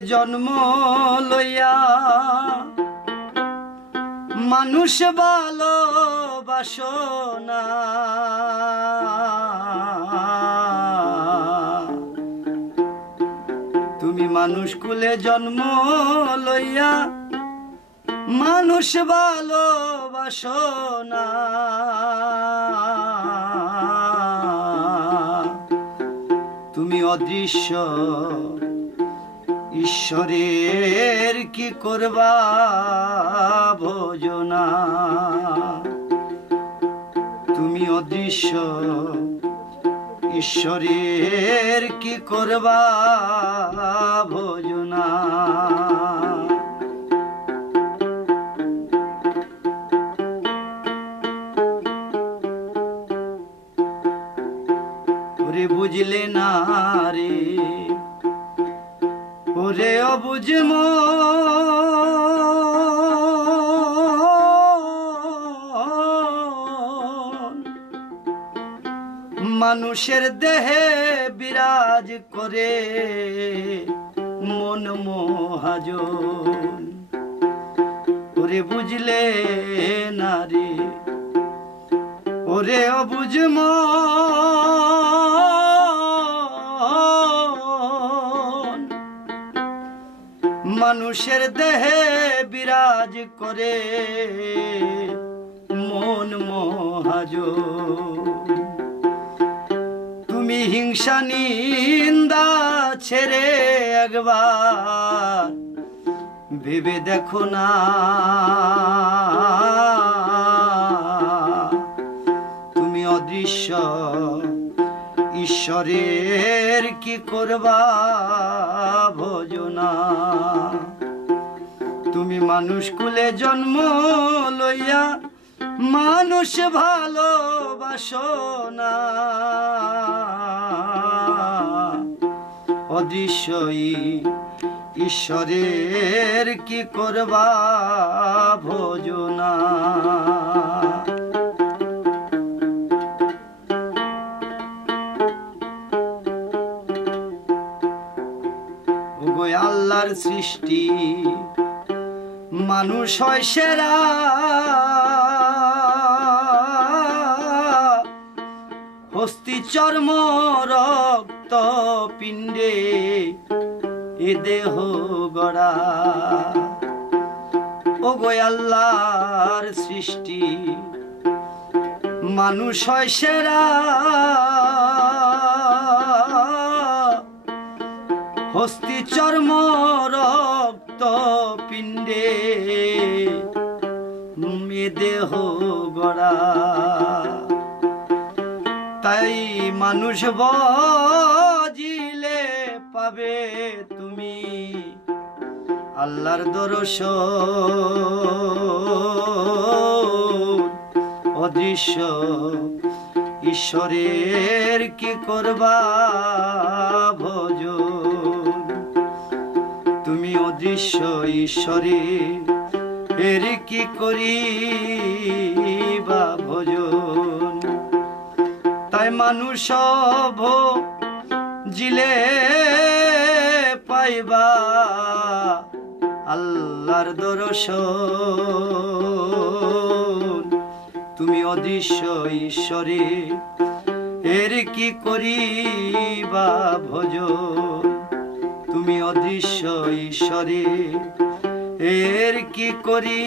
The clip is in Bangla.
জন্ম লইয়া মানুষ ভালোবাসো না, তুমি মানুষ কুলে জন্ম লইয়া মানুষ ভালোবাসো না। তুমি অদৃশ্য ঈশ্বরের কি করবা ভোজনা, তুমি অদৃশ্য ঈশ্বরের কি করবা ভোজনা। ওরে বুঝলে না রে ওরে অবুঝ মানুষের দেহে বিরাজ করে মন মহাজন। ওরে বুঝলে না রে ওরে অবুঝ মানুষের দেহে বিরাজ করে মন মহাজন। তুমি হিংসা নিন্দা ছেড়ে একবার ভেবে দেখো না, তুমি অদৃশ্য ঈশ্বরের কি করবা ভোজনা। তুমি মানুষ কুলে জন্ম লইয়া মানুষ ভালোবাসো না, অদৃশ্য ঈশ্বরের কি করবা ভোজনা। আল্লাহর সৃষ্টি মানুষ হয় সেরা, হস্তি চর্ম রক্ত পিণ্ডে এ দেহ গড়া। ও গো আল্লাহর সৃষ্টি মানুষ হয় সেরা, হস্তি চর্ম রক্ত পিণ্ডে এ দেহ গড়া। তাই মানুষ বুঝিলে পাবে তুমি আল্লাহর দর্শন, অদৃশ্য ঈশ্বরের কি করবা ভোজন। তুমি অদৃশ্য ঈশ্বরের কি করিবা ভোজন। তাই মানুষ জিলে পাইবা আল্লাহর দর্শন। তুমি অদৃশ্য ঈশ্বরে এর কি করিবা ভোজন। তুমি অদৃশ্য ঈশ্বরে এর কি করিবা